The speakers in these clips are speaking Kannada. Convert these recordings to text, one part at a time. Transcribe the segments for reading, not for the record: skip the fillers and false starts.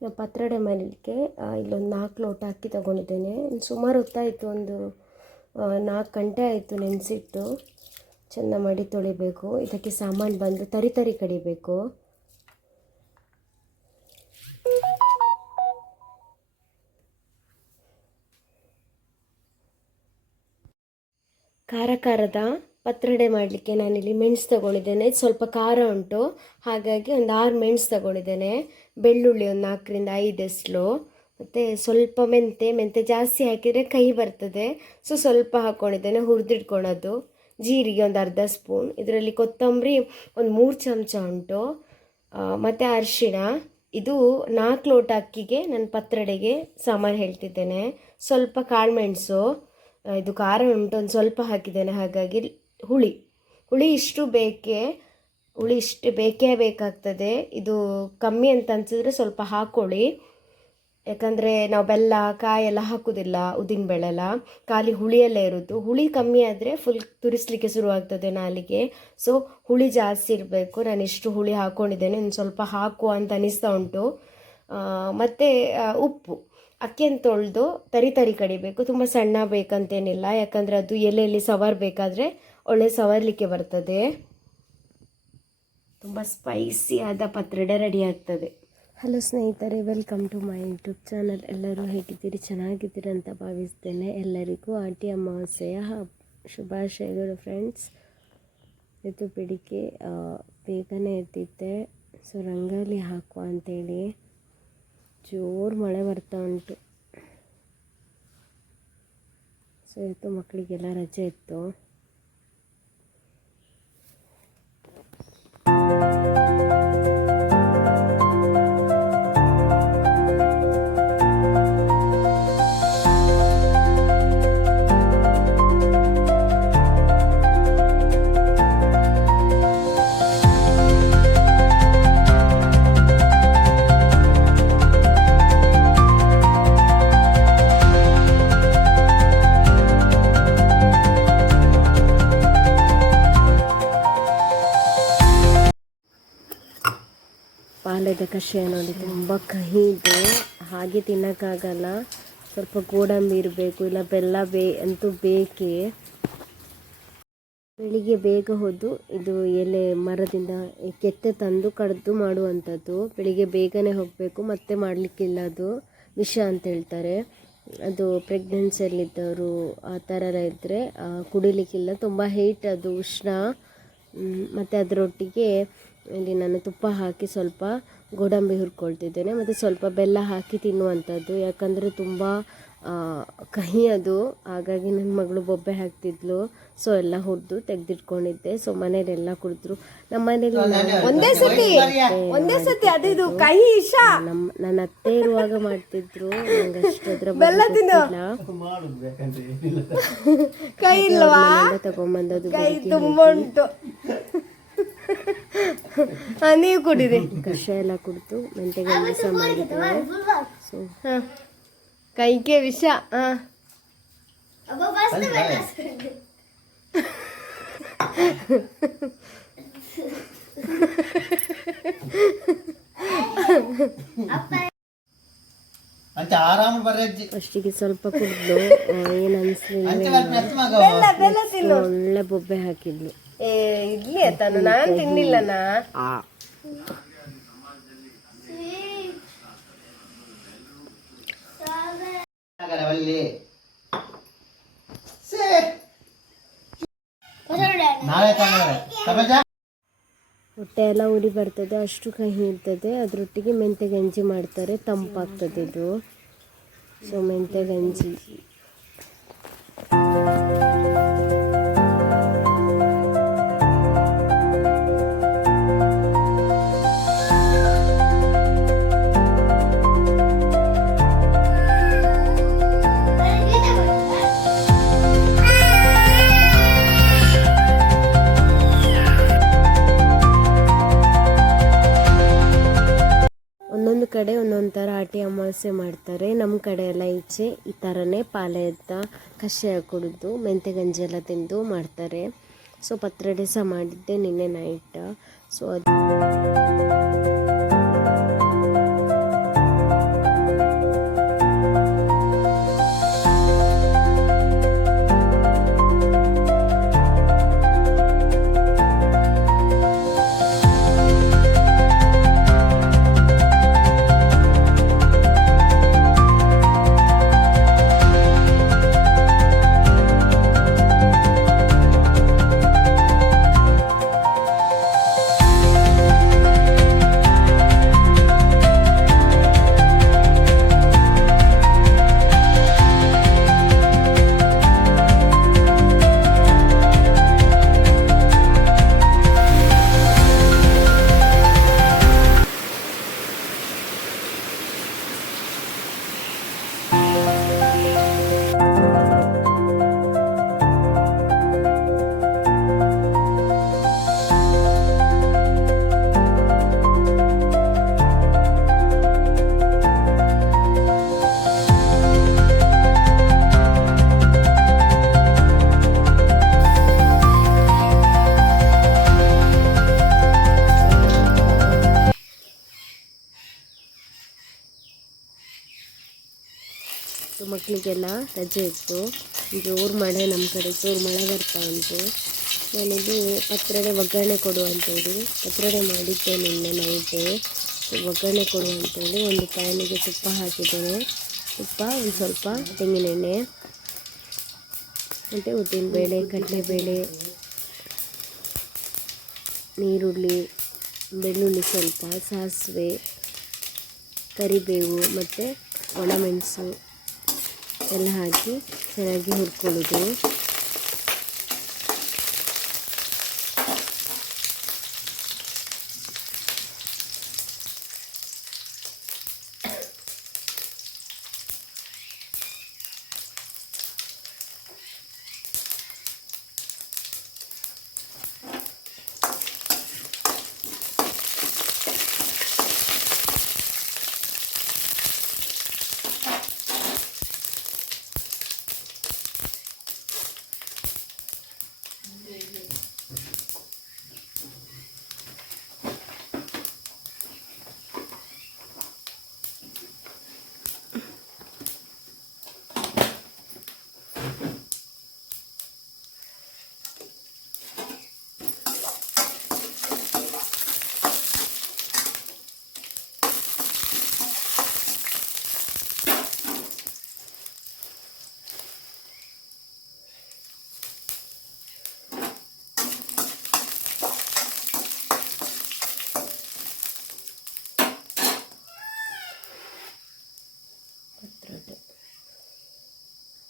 ಪತ್ರೊಡೆ ಮಾಡಲಿಕ್ಕೆ ಇಲ್ಲೊಂದು 4 ಲೋಟ ಅಕ್ಕಿ ತೊಗೊಂಡಿದ್ದೇನೆ. ಸುಮಾರು ಹೊತ್ತಾಯಿತು, ಒಂದು 4 ಗಂಟೆ ಆಯಿತು ನೆನೆಸಿಟ್ಟು. ಚೆಂದ ಮಾಡಿ ತೊಳಿಬೇಕು. ಇದಕ್ಕೆ ಸಾಮಾನು ಬಂದು ತರಿ ಕಡಿಬೇಕು. ಖಾರದ ಪತ್ರೊಡೆ ಮಾಡಲಿಕ್ಕೆ ನಾನಿಲ್ಲಿ ಮೆಣಸು ತೊಗೊಂಡಿದ್ದೇನೆ. ಸ್ವಲ್ಪ ಖಾರ ಉಂಟು, ಹಾಗಾಗಿ ಒಂದು 6 ಮೆಣಸು ತೊಗೊಂಡಿದ್ದೇನೆ. ಬೆಳ್ಳುಳ್ಳಿ ಒಂದು 4ರಿಂದ 5 ಎಸ್ಲು, ಮತ್ತು ಸ್ವಲ್ಪ ಮೆಂತೆ ಜಾಸ್ತಿ ಹಾಕಿದರೆ ಕಹಿ ಬರ್ತದೆ, ಸೊ ಸ್ವಲ್ಪ ಹಾಕ್ಕೊಂಡಿದ್ದೇನೆ, ಹುರಿದಿಟ್ಕೊಳೋದು. ಜೀರಿಗೆ ಒಂದು ಅರ್ಧ ಸ್ಪೂನ್, ಇದರಲ್ಲಿ ಕೊತ್ತಂಬರಿ ಒಂದು 3 ಚಮಚ ಉಂಟು, ಮತ್ತು ಅರಿಶಿಣ. ಇದು 4 ಲೋಟ ಅಕ್ಕಿಗೆ ನಾನು ಪತ್ರೊಡೆಗೆ ಸಾಮಾನು ಹೇಳ್ತಿದ್ದೇನೆ. ಸ್ವಲ್ಪ ಕಾಳುಮೆಣಸು, ಇದು ಖಾರ ಉಂಟು, ಒಂದು ಸ್ವಲ್ಪ ಹಾಕಿದ್ದೇನೆ. ಹಾಗಾಗಿ ಹುಳಿ ಇಷ್ಟು ಬೇಕೇ ಬೇಕಾಗ್ತದೆ. ಇದು ಕಮ್ಮಿ ಅಂತ ಅನಿಸಿದ್ರೆ ಸ್ವಲ್ಪ ಹಾಕ್ಕೊಳ್ಳಿ, ಯಾಕಂದರೆ ನಾವು ಬೆಲ್ಲ ಕಾಯೆಲ್ಲ ಹಾಕೋದಿಲ್ಲ, ಉದ್ದಿನಬೇಳೆಲ್ಲ, ಖಾಲಿ ಹುಳಿಯಲ್ಲೇ ಇರೋದು. ಹುಳಿ ಕಮ್ಮಿ ಆದರೆ ಫುಲ್ ತುರಿಸ್ಲಿಕ್ಕೆ ಶುರುವಾಗ್ತದೆ ನಾಲಿಗೆ. ಸೊ ಹುಳಿ ಜಾಸ್ತಿ ಇರಬೇಕು. ನಾನು ಇಷ್ಟು ಹುಳಿ ಹಾಕ್ಕೊಂಡಿದ್ದೇನೆ, ಒಂದು ಸ್ವಲ್ಪ ಹಾಕುವ ಅಂತ ಅನಿಸ್ತಾ ಉಂಟು. ಮತ್ತು ಉಪ್ಪು. ಅಕ್ಕಿಯನ್ನು ತೊಳೆದು ತರಿ ಕಡಿಬೇಕು. ತುಂಬ ಸಣ್ಣ ಬೇಕಂತೇನಿಲ್ಲ, ಯಾಕಂದರೆ ಅದು ಎಲೆಯಲ್ಲಿ ಸವರಬೇಕಾದ್ರೆ ಒಳ್ಳೆ ಸವರಲಿಕ್ಕೆ ಬರ್ತದೆ. ತುಂಬ ಸ್ಪೈಸಿ ಆದ ಪತ್ರೊಡೆ ರೆಡಿ ಆಗ್ತದೆ. ಹಲೋ ಸ್ನೇಹಿತರೆ, welcome to my YouTube channel. ಎಲ್ಲರೂ ಹೇಗಿದ್ದೀರಿ? ಚೆನ್ನಾಗಿದ್ದೀರಿ ಅಂತ ಭಾವಿಸ್ತೇನೆ. ಎಲ್ಲರಿಗೂ ಆಟಿ ಅಮಾವಾಸ್ಯೆಯ ಶುಭಾಶಯಗಳು ಫ್ರೆಂಡ್ಸ್. ಇದು ಬೆಳಿಗ್ಗೆ ಬೇಗನೆ ಎದ್ದಿದ್ದೆ, ಸೊ ರಂಗೋಲಿ ಹಾಕುವ ಅಂತೇಳಿ. ಜೋರು ಮಳೆ ಬರ್ತಾ ಉಂಟು. ಸೊ ಇವತ್ತು ಮಕ್ಕಳಿಗೆಲ್ಲ ರಜೆ ಇತ್ತು. ಪಾಲದ ಕಷಾಯ ನೋಡಿ, ತುಂಬ ಕಹಿ ಇದೆ, ಹಾಗೆ ತಿನ್ನೋಕ್ಕಾಗಲ್ಲ. ಸ್ವಲ್ಪ ಗೋಡಂಬಿ ಇರಬೇಕು, ಇಲ್ಲ ಬೆಲ್ಲ ಅಂತೂ ಬೇಕೇ. ಬೆಳಿಗ್ಗೆ ಬೇಗ ಹೋದು ಇದು ಎಲೆ ಮರದಿಂದ ಕೆತ್ತೆ ತಂದು ಕಡ್ದು ಮಾಡುವಂಥದ್ದು. ಬೆಳಿಗ್ಗೆ ಬೇಗನೆ ಹೋಗಬೇಕು, ಮತ್ತೆ ಮಾಡಲಿಕ್ಕಿಲ್ಲ, ಅದು ವಿಷ ಅಂತ ಹೇಳ್ತಾರೆ. ಅದು ಪ್ರೆಗ್ನೆನ್ಸಿಯಲ್ಲಿದ್ದವರು ಆ ಥರ ಎಲ್ಲ ಇದ್ದರೆ ಕುಡಿಲಿಕ್ಕಿಲ್ಲ, ತುಂಬ ಹೀಟ್, ಅದು ಉಷ್ಣ. ಮತ್ತು ಅದರೊಟ್ಟಿಗೆ ಇಲ್ಲಿ ನಾನು ತುಪ್ಪ ಹಾಕಿ ಸ್ವಲ್ಪ ಗೋಡಂಬಿ ಹುರ್ಕೊಳ್ತಿದ್ದೇನೆ, ಮತ್ತು ಸ್ವಲ್ಪ ಬೆಲ್ಲ ಹಾಕಿ ತಿನ್ನುವಂಥದ್ದು. ಯಾಕಂದರೆ ತುಂಬ ಕಹಿ ಅದು, ಹಾಗಾಗಿ ನನ್ನ ಮಗಳು ಬೊಬ್ಬೆ ಹಾಕ್ತಿದ್ಲು. ಸೊ ಎಲ್ಲ ಹುರಿದು ತೆಗೆದಿಟ್ಕೊಂಡಿದ್ದೆ. ಸೊ ಮನೇಲೆಲ್ಲ ಕುಡಿದ್ರು. ನಮ್ಮ ಮನೇಲಿ ನನ್ನ ಅತ್ತೆ ಇರುವಾಗ ಮಾಡ್ತಿದ್ರು, ನಂಗೆ ಅಷ್ಟು ಅದ್ರ ತಗೊಂಬಂದದು ನೀವು ಕುಡಿರಿ. ಕಷಾಯ ಎಲ್ಲ ಕುಡಿದು ಮೆಂತೆಗೆ ವಿಷ ಮಾಡಿದ್ದೇವೆ. ಸೊ ಕೈಗೆ ವಿಷ. ಅಷ್ಟಿಗೆ ಸ್ವಲ್ಪ ಕುಡಿದ್ಲು, ಏನು ಅನಿಸ್ಲಿಲ್ಲ, ಒಳ್ಳೆ ಬೊಬ್ಬೆ ಹಾಕಿದ್ಲು. ಇಡ್ಲಿ ಆಯ್ತಾನು, ನಾನು ತಿನ್ನಿಲ್ಲನಾ. ಹೊಟ್ಟೆ ಎಲ್ಲ ಉರಿ ಬರ್ತದೆ, ಅಷ್ಟು ಕಹಿ ಇರ್ತದೆ. ಅದರೊಟ್ಟಿಗೆ ಮೆಂತೆ ಗಂಜಿ ಮಾಡ್ತಾರೆ, ತಂಪಾಗ್ತದೆ ಇದು. ಸೊ ಮೆಂತೆ ಗಂಜಿ ಕಡೆ ಒಂದೊಂದು ಥರ ಆಟಿ ಅಮಾವಾಸ್ಯೆ ಮಾಡ್ತಾರೆ. ನಮ್ಮ ಕಡೆ ಎಲ್ಲ ಈಚೆ ಈ ಥರನೇ ಪಾಲಯದ ಕಷಾಯ ಕುಡಿದು ಮೆಂತೆ ಗಂಜಿ ಎಲ್ಲ ತಿಂದು ಮಾಡ್ತಾರೆ. ಸೊ ಪತ್ರೊಡೆ ಸಹ ಮಾಡಿದ್ದೆ ನಿನ್ನೆ ನೈಟ್. ಸೊ ಅದು ಇತ್ತು, ಮಕ್ಕಳಿಗೆಲ್ಲ ರಜೆ ಇತ್ತು. ಜೋರು ಮಳೆ, ನಮ್ಮ ಕಡೆ ಜೋರು ಮಳೆ ಬರ್ತಾ ಉಂಟು. ನಾನಿಲ್ಲಿ ಪತ್ರೊಡೆ ಒಗ್ಗರಣೆ ಕೊಡುವಂಥೇಳಿ ಪತ್ರೊಡೆ ಮಾಡಿದ್ದೆ ನಿನ್ನೆ ನೈಟೇ. ಒಗ್ಗರಣೆ ಕೊಡುವಂಥೇಳಿ ಒಂದು ಪ್ಯಾನಿಗೆ ತುಪ್ಪ ಹಾಕಿದ್ದೇನೆ. ತುಪ್ಪ, ಒಂದು ಸ್ವಲ್ಪ ತೆಂಗಿನೆಣ್ಣೆ ಮತ್ತು ಉದ್ದಿನಬೇಳೆ, ಕಡಲೆಬೇಳೆ, ನೀರುಳ್ಳಿ, ಬೆಳ್ಳುಳ್ಳಿ ಸ್ವಲ್ಪ, ಸಾಸಿವೆ, ಕರಿಬೇವು ಮತ್ತು ಒಣಮೆಣಸು ಎಲ್ಲ ಹಾಕಿ ಚೆನ್ನಾಗಿ ಹುರ್ಕೊಳ್ಳೋದು.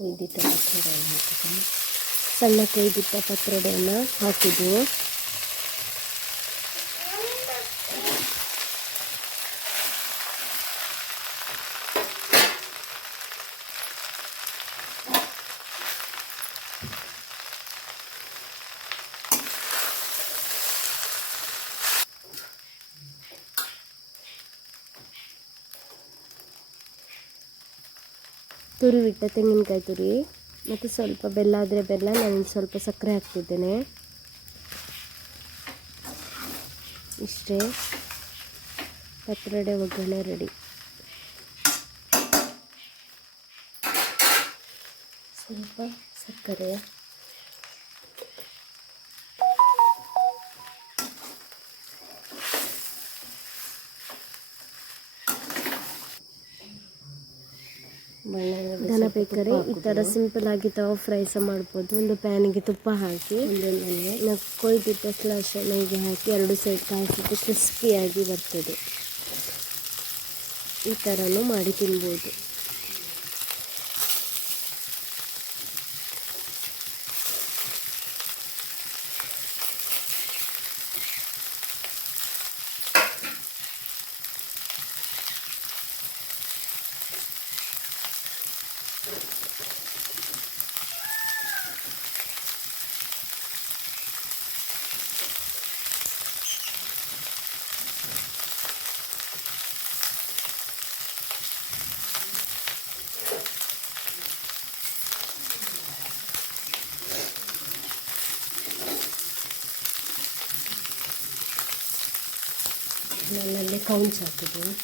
ಕೊಯ್ದಿಟ್ಟ ಪತ್ರೊಡೆಯನ್ನು ಹಾಕಿದ್ದೀನಿ. ಸಣ್ಣ ಕೊಯ್ದಿಟ್ಟ ಪತ್ರೊಡೆಯನ್ನು ಹಾಕಿದ್ದು. ತುರಿವಿಟ್ಟ ತೆಂಗಿನಕಾಯಿ ತುರಿ ಮತ್ತು ಸ್ವಲ್ಪ ಬೆಲ್ಲ ಆದರೆ ಬೆಲ್ಲ, ನಾನು ಸ್ವಲ್ಪ ಸಕ್ಕರೆ ಹಾಕ್ತಿದ್ದೇನೆ. ಇಷ್ಟೇ, ಪತ್ರೊಡೆ ಒಗ್ಗರಣೆ ರೆಡಿ. ಸ್ವಲ್ಪ ಸಕ್ಕರೆ, ದನ ಬೇಕಾದ್ರೆ ಈ ಥರ ಸಿಂಪಲ್ ಆಗಿ ತವ ಫ್ರೈ ಸಹ ಮಾಡ್ಬೋದು. ಒಂದು ಪ್ಯಾನಿಗೆ ತುಪ್ಪ ಹಾಕಿ ಕೊಯ್ದಿಟ್ಟ ಸ್ಲಾಶ್ ಹೀಗೆ ಹಾಕಿ ಎರಡು ಸೈಡ್ ಹಾಕಿಟ್ಟು ಕ್ರಿಸ್ಪಿಯಾಗಿ ಬರ್ತದೆ. ಈ ಥರನೂ ಮಾಡಿ ತಿನ್ಬೋದು. ನನ್ನಲ್ಲಿ ಕೌಂಚ್ ಹಾಕಿದ್ದೀನಿ.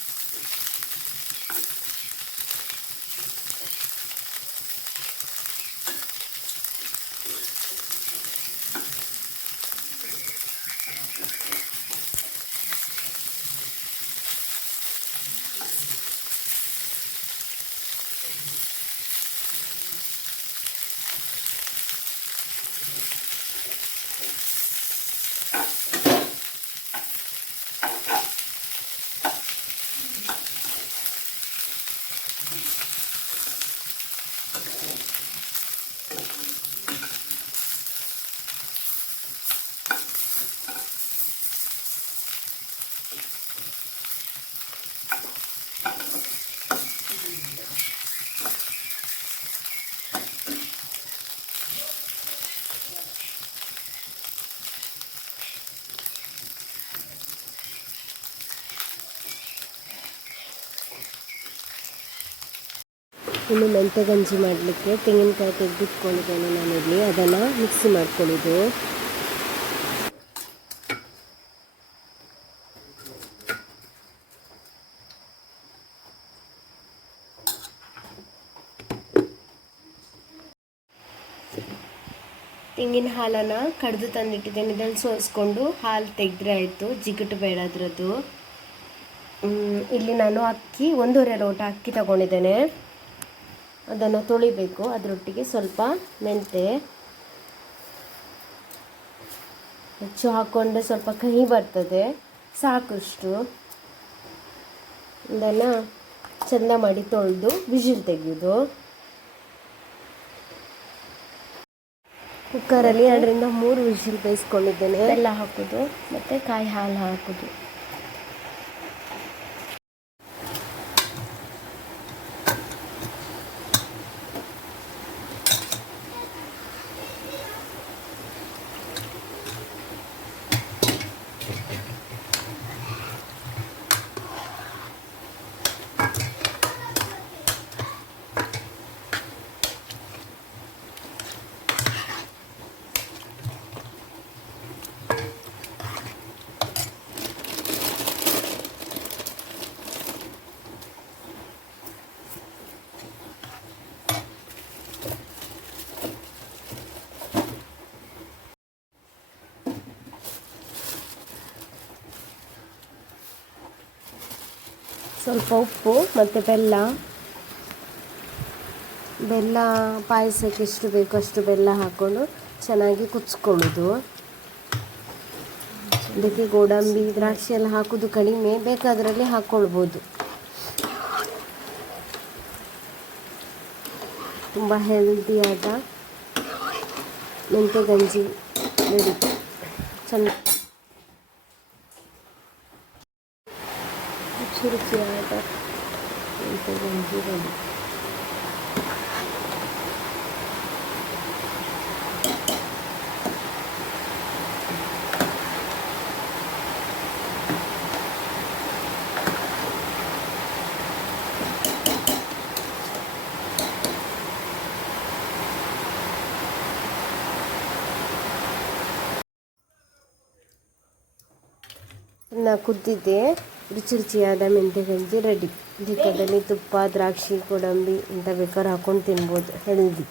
ಇನ್ನು ಮೆಂತ್ಯ ಗಂಜಿ ಮಾಡಲಿಕ್ಕೆ ತೆಂಗಿನಕಾಯಿ ತೆಗೆದಿಟ್ಕೊಂಡಿದ್ದೇನೆ ನಾನಿಲ್ಲಿ, ಅದನ್ನು ಮಿಕ್ಸಿ ಮಾಡ್ಕೊಳ್ಳೋದು. ತೆಂಗಿನ ಹಾಲನ್ನು ಕಡ್ದು ತಂದಿಟ್ಟಿದ್ದೇನೆ. ಇದನ್ನು ಸೋಸ್ಕೊಂಡು ಹಾಲು ತೆಗೆದ್ರೆ ಆಯಿತು, ಜಿಗುಟು ಬೇಡ ಅದರದ್ದು. ಇಲ್ಲಿ ನಾನು ಅಕ್ಕಿ 1.5 ಲೋಟ ಅಕ್ಕಿ ತಗೊಂಡಿದ್ದೇನೆ. ಅದನ್ನು ತೊಳಿಬೇಕು. ಅದರೊಟ್ಟಿಗೆ ಸ್ವಲ್ಪ ಮೆಂತೆ ಹೆಚ್ಚು ಹಾಕ್ಕೊಂಡ್ರೆ ಸ್ವಲ್ಪ ಕಹಿ ಬರ್ತದೆ, ಸಾಕಷ್ಟು. ಇದನ್ನು ಚೆಂದ ಮಾಡಿ ತೊಳೆದು ವಿಜಿಲ್ ತೆಗೆಯೋದು. ಕುಕ್ಕರಲ್ಲಿ 2 ರಿಂದ 3 ವಿಜಿಲ್ ಬೇಯಿಸ್ಕೊಂಡಿದ್ದೇನೆ. ಬೆಲ್ಲ ಹಾಕೋದು ಮತ್ತು ಕಾಯಿ ಹಾಲು ಹಾಕೋದು. ಸ್ವಲ್ಪ ಉಪ್ಪು ಮತ್ತು ಬೆಲ್ಲ ಪಾಯಸಕ್ಕೆ ಎಷ್ಟು ಬೇಕು ಅಷ್ಟು ಬೆಲ್ಲ ಹಾಕ್ಕೊಂಡು ಚೆನ್ನಾಗಿ ಕುದಿಸ್ಕೊಳ್ಳೋದು. ಅದಕ್ಕೆ ಗೋಡಂಬಿ ದ್ರಾಕ್ಷಿ ಎಲ್ಲ ಹಾಕೋದು ಕಡಿಮೆ, ಬೇಕಾದ್ರಲ್ಲಿ ಹಾಕ್ಕೊಳ್ಬೋದು. ತುಂಬ ಹೆಲ್ದಿಯಾದ ಮೆಂತ್ಯ ಗಂಜಿ ರೆಡಿ. ಚೆನ್ನ ರುಚಿಯಾದ ಮೆಂತ್ಯ ಗಂಜಿ ರೆಡಿ. ಕುದ್ದಿದ್ದೆ ರುಚಿಯಾದ ಮೆಂತ್ಯ ಗಂಜಿ ರೆಡಿ. ಅದರಲ್ಲಿ ತುಪ್ಪ, ದ್ರಾಕ್ಷಿ, ಗೋಡಂಬಿ ಎಂತ ಬೇಕಾದ್ರೂ ಹಾಕೊಂಡು ತಿನ್ಬೋದು, ಹೆಲ್ದಿ.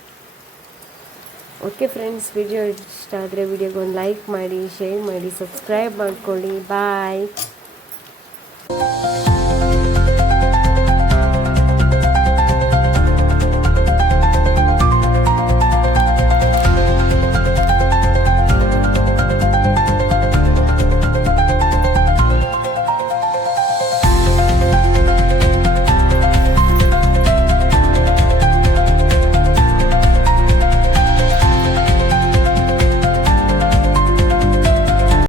ಓಕೆ ಫ್ರೆಂಡ್ಸ್, ವಿಡಿಯೋ ಇಷ್ಟ ಆದರೆ ವಿಡಿಯೋಗೆ ಒಂದು ಲೈಕ್ ಮಾಡಿ, ಶೇರ್ ಮಾಡಿ, ಸಬ್ಸ್ಕ್ರೈಬ್ ಮಾಡ್ಕೊಳ್ಳಿ. ಬಾಯ್.